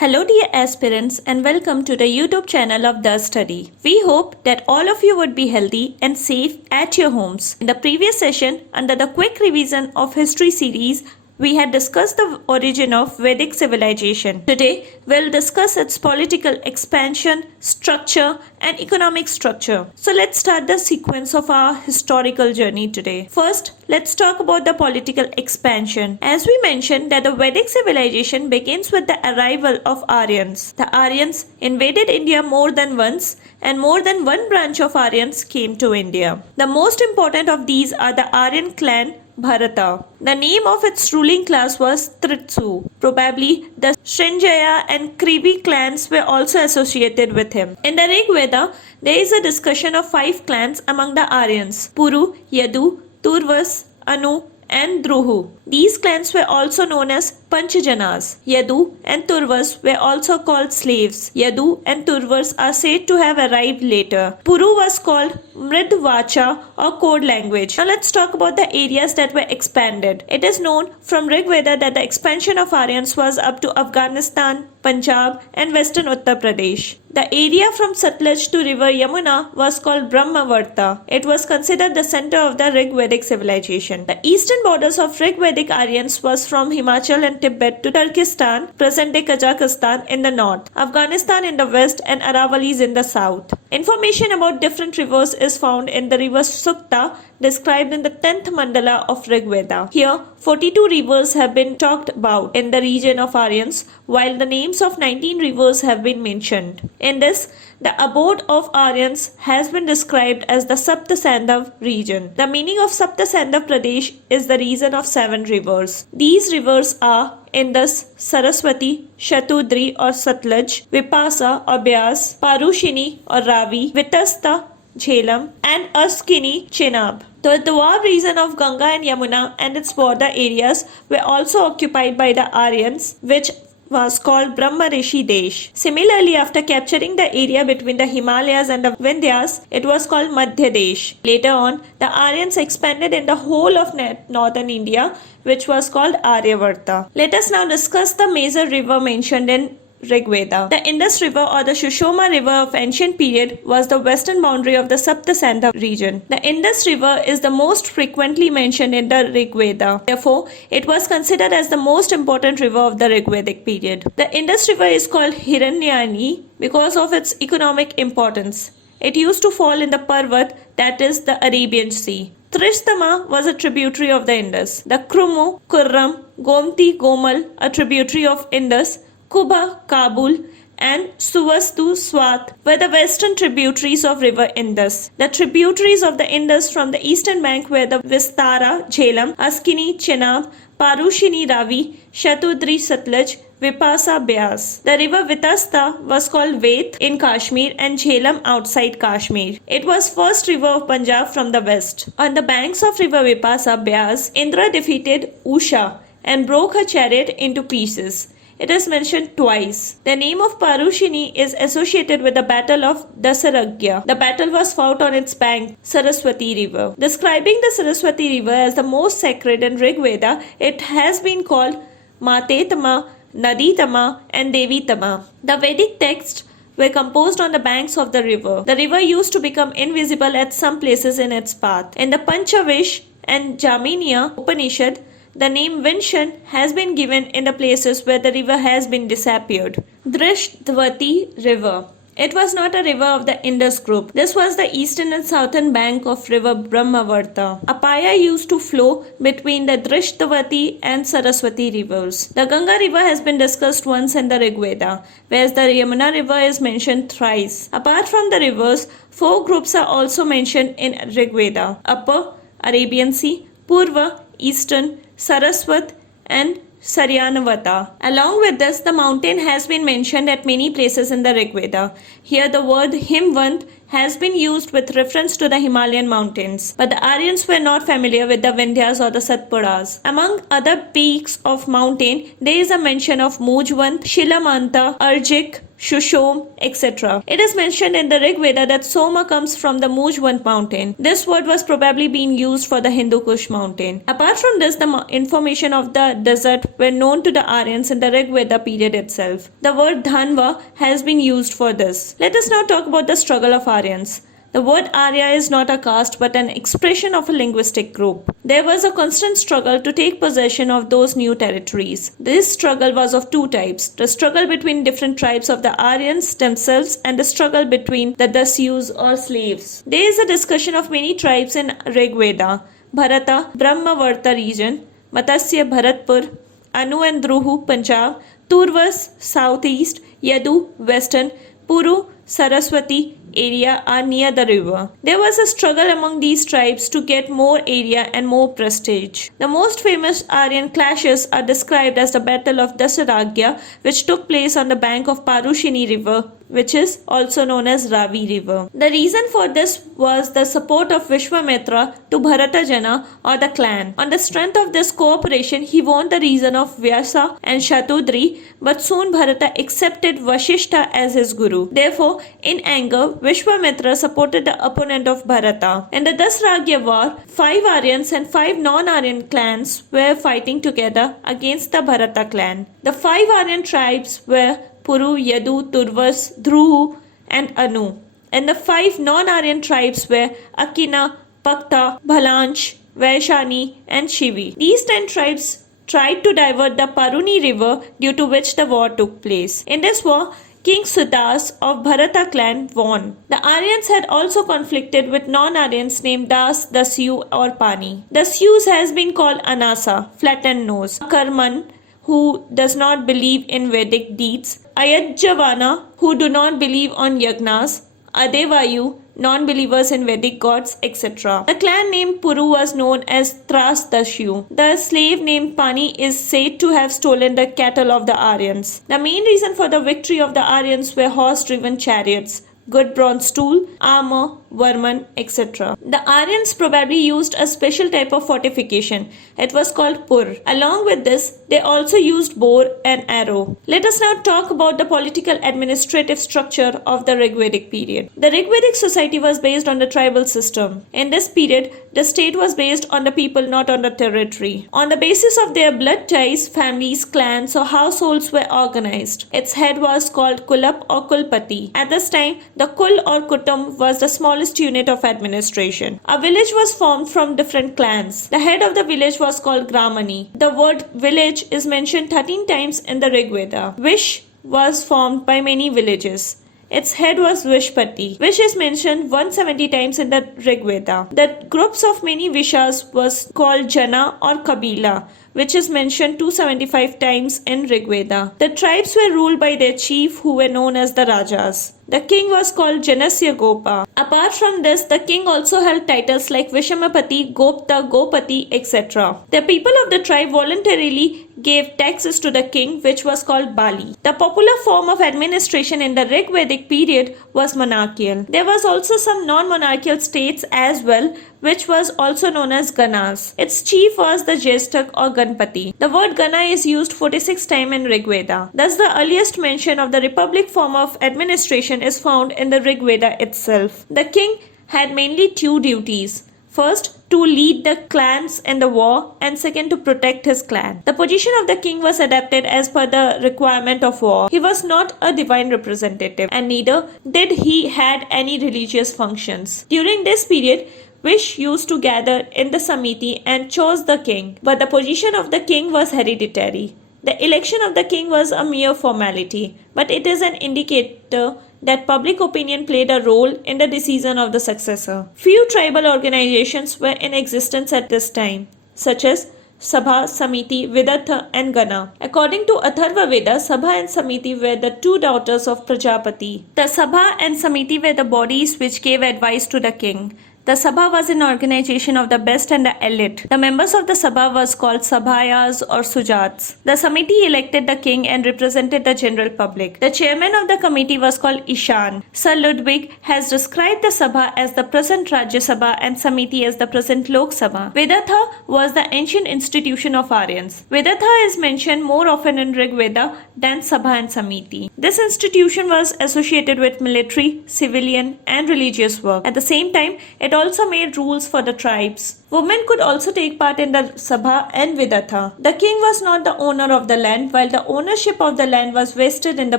Hello dear aspirants and welcome to the YouTube channel of The Study. We hope that all of you would be healthy and safe at your homes. In the previous session, under the quick revision of history series, we had discussed the origin of Vedic civilization. Today, we'll discuss its political expansion, structure, and economic structure. So let's start the sequence of our historical journey today. First, let's talk about the political expansion. As we mentioned that the Vedic civilization begins with the arrival of Aryans. The Aryans invaded India more than once, and more than one branch of Aryans came to India. The most important of these are the Aryan clan Bharata. The name of its ruling class was Tritsu. Probably the 𝐾𝐨𝐮𝐬𝐬 and 𝐾𝐨𝐵 clans were also associated with him. In the Rig Veda, there is a discussion of 5 clans among the Aryans: Puru, Yadu, Turvas, Anu, and Druhu. These clans were also known as Panchajanas. Yadu and Turvas were also called slaves. Yadu and Turvas are said to have arrived later. Puru was called Mridvacha or code language. Now let's talk about the areas that were expanded. It is known from Rig Veda that the expansion of Aryans was up to Afghanistan, Punjab, and western Uttar Pradesh. The area from Satluj to river Yamuna was called Brahmavarta. It was considered the center of the Rig Vedic civilization. The eastern borders of Rig Vedic Aryans was from Himachal and Tibet to Turkestan, present-day Kazakhstan in the north, Afghanistan in the west, and Aravalis in the south. Information about different rivers is found in the river Sukta, described in the 10th mandala of Rig Veda. Here, 42 rivers have been talked about in the region of Aryans, while the names of 19 rivers have been mentioned. In this, the abode of Aryans has been described as the Saptasandhav region. The meaning of Saptasandhav Pradesh is the region of 7 rivers. These rivers are Indus, Saraswati, Shatudri or Satluj, Vipasa or Beas, Parushini or Ravi, Vitasta, Jhelum, and Askini, Chenab. The Doab region of Ganga and Yamuna and its border areas were also occupied by the Aryans, which was called Brahma Rishi Desh. Similarly, after capturing the area between the Himalayas and the Vindhyas, it was called Madhya Desh. Later on, the Aryans expanded in the whole of northern India, which was called Aryavarta. Let us now discuss the major river mentioned in Rig Veda. The Indus River or the Sushoma River of ancient period was the western boundary of the Saptasandha region. The Indus River is the most frequently mentioned in the Rig Veda. Therefore, it was considered as the most important river of the Rig Vedic period. The Indus River is called Hiranyani because of its economic importance. It used to fall in the Parvat, that is the Arabian Sea. Trishtama was a tributary of the Indus. The Krumu, Kurram, Gomti, Gomal, a tributary of Indus, Kuba, Kabul, and Suvastu, Swat were the western tributaries of river Indus. The tributaries of the Indus from the eastern bank were the Vistara, Jhelum, Askini, Chenab, Parushini, Ravi, Shatudri, Satluj, Vipasa, Beas. The river Vitasta was called Vaith in Kashmir and Jhelum outside Kashmir. It was first river of Punjab from the west. On the banks of river Vipasa, Beas, Indra defeated Usha and broke her chariot into pieces. It is mentioned twice. The name of Parushini is associated with the Battle of Dasaragya. The battle was fought on its bank, Saraswati River. Describing the Saraswati River as the most sacred in Rig Veda, it has been called Matetama, Naditama, and Devitama. The Vedic texts were composed on the banks of the river. The river used to become invisible at some places in its path. In the Panchavish and Jaminiya Upanishad, the name Vinshan has been given in the places where the river has been disappeared. Drishdvati River. It was not a river of the Indus group. This was the eastern and southern bank of river Brahmavarta. Apaya used to flow between the Drishdvati and Saraswati rivers. The Ganga river has been discussed once in the Rig Veda, whereas the Yamuna river is mentioned thrice. Apart from the rivers, 4 groups are also mentioned in Rig Veda: Upper, Arabian Sea, Purva, Eastern, Saraswat, and Saryanavata. Along with this, the mountain has been mentioned at many places in the Rig Veda. Here the word Himvant has been used with reference to the Himalayan mountains, but the Aryans were not familiar with the Vindhyas or the Satpuras. Among other peaks of mountain, there is a mention of Mujvant, Shilamanta, Arjik, Shushom, etc. It is mentioned in the Rig Veda that Soma comes from the Mujwan mountain. This word was probably being used for the Hindu Kush mountain. Apart from this, the information of the desert were known to the Aryans in the Rig Veda period itself. The word Dhanva has been used for this. Let us now talk about the struggle of Aryans. The word Arya is not a caste but an expression of a linguistic group. There was a constant struggle to take possession of those new territories. This struggle was of two types: the struggle between different tribes of the Aryans themselves and the struggle between the Dasyus or slaves. There is a discussion of many tribes in Rig Veda: Bharata, Brahmavarta region, Matsya Bharatpur, Anu and Druhu, Punjab, Turvas, southeast, Yadu, western, Puru, Saraswati area are near the river. There was a struggle among these tribes to get more area and more prestige. The most famous Aryan clashes are described as the Battle of Dasaragya, which took place on the bank of Parushini river, which is also known as Ravi river. The reason for this was the support of Vishwamitra to Bharatajana or the clan. On the strength of this cooperation, he won the region of Vyasa and Shatudri, but soon Bharata accepted Vashishta as his guru. Therefore, in anger, Vishwamitra supported the opponent of Bharata. In the Dasaragya war, 5 Aryans and 5 non-Aryan clans were fighting together against the Bharata clan. The 5 Aryan tribes were Puru, Yadu, Turvas, Dhruhu and Anu. And the 5 non-Aryan tribes were Akina, Pakta, Bhalanch, Vaishani and Shivi. These 10 tribes tried to divert the Paruni river, due to which the war took place. In this war, 𝐾𝐨𝐬𝐬 of Bharata clan won. The Aryans had also conflicted with non-Aryans named Das, Dasyu or Pani. Dasyus has been called Anasa, flattened nose, Karman, who does not believe in Vedic deeds, Ayajjavana, who do not believe on yagnas, Adevayu, non-believers in Vedic gods, etc. The clan named Puru was known as Trasdasyu. The slave named Pani is said to have stolen the cattle of the Aryans. The main reason for the victory of the Aryans were horse-driven chariots, good bronze tool, armor, Varman, etc. The Aryans probably used a special type of fortification. It was called Pur. Along with this, they also used bow and arrow. Let us now talk about the political administrative structure of the Rigvedic period. The Rigvedic society was based on the tribal system. In this period, the state was based on the people, not on the territory. On the basis of their blood ties, families, clans or households were organized. Its head was called Kulap or Kulpati. At this time, the Kul or Kutum was the smallest unit of administration. A village was formed from different clans. The head of the village was called Gramani. The word village is mentioned 13 times in the Rig Veda. Vish was formed by many villages. Its head was Vishpati. Vish is mentioned 170 times in the Rig Veda. The groups of many Vishas was called Jana or Kabila, which is mentioned 275 times in Rig Veda. The tribes were ruled by their chief, who were known as the Rajas. The king was called Janasya Gopa. Apart from this, the king also held titles like Vishamapati, Gopta, Gopati, etc. The people of the tribe voluntarily gave taxes to the king, which was called Bali. The popular form of administration in the Rig Vedic period was monarchical. There was also some non-monarchical states as well, which was also known as Ganas. Its chief was the Jestak or Ganpati. The word Gana is used 46 times in Rig Veda. Thus, the earliest mention of the republic form of administration is found in the Rig Veda itself. The king had mainly 2 duties. First, to lead the clans in the war, and second, to protect his clan. The position of the king was adapted as per the requirement of war. He was not a divine representative, and neither did he had any religious functions. During this period, Vish used to gather in the Samiti and chose the king, but the position of the king was hereditary. The election of the king was a mere formality, but it is an indicator that public opinion played a role in the decision of the successor. Few tribal organizations were in existence at this time, such as Sabha, Samiti, Vidatha and Gana. According to Atharva Veda, Sabha and Samiti were the 2 daughters of Prajapati. The Sabha and Samiti were the bodies which gave advice to the king. The Sabha was an organization of the best and the elite. The members of the Sabha was called Sabhayas or Sujats. The Samiti elected the king and represented the general public. The chairman of the committee was called Ishan. Sir Ludwig has described the Sabha as the present Rajya Sabha and Samiti as the present Lok Sabha. Vedatha was the ancient institution of Aryans. Vedatha is mentioned more often in Rig Veda than Sabha and Samiti. This institution was associated with military, civilian and religious work. At the same time, it also made rules for the tribes. Women could also take part in the Sabha and Vedatha. The king was not the owner of the land, while the ownership of the land was vested in the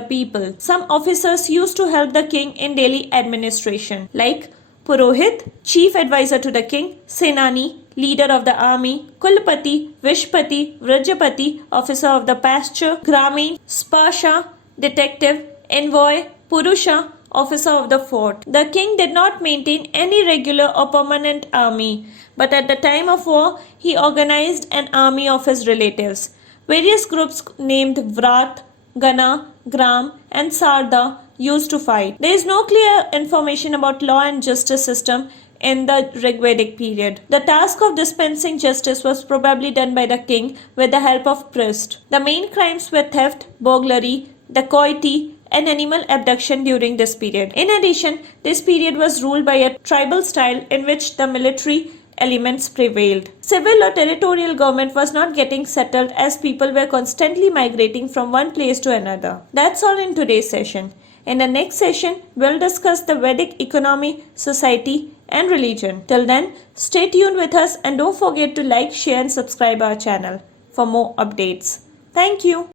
people. Some officers used to help the king in daily administration, like Purohit, chief advisor to the king; Senani, leader of the army; Kulpati, Vishpati, Vrajapati, officer of the pasture; Gramin, Spasha, detective; Envoy, Purusha, officer of the fort. The king did not maintain any regular or permanent army, but at the time of war, he organized an army of his relatives. Various groups named Vrat, Gana, Gram and Sarda used to fight. There is no clear information about law and justice system in the Rigvedic period. The task of dispensing justice was probably done by the king with the help of priests. The main crimes were theft, burglary, dacoity, and animal abduction during this period. In addition, this period was ruled by a tribal style in which the military elements prevailed. Civil or territorial government was not getting settled as people were constantly migrating from one place to another. That's all in today's session. In the next session, we'll discuss the Vedic economy, society, and religion. Till then, stay tuned with us and don't forget to like, share, and subscribe our channel for more updates. Thank you.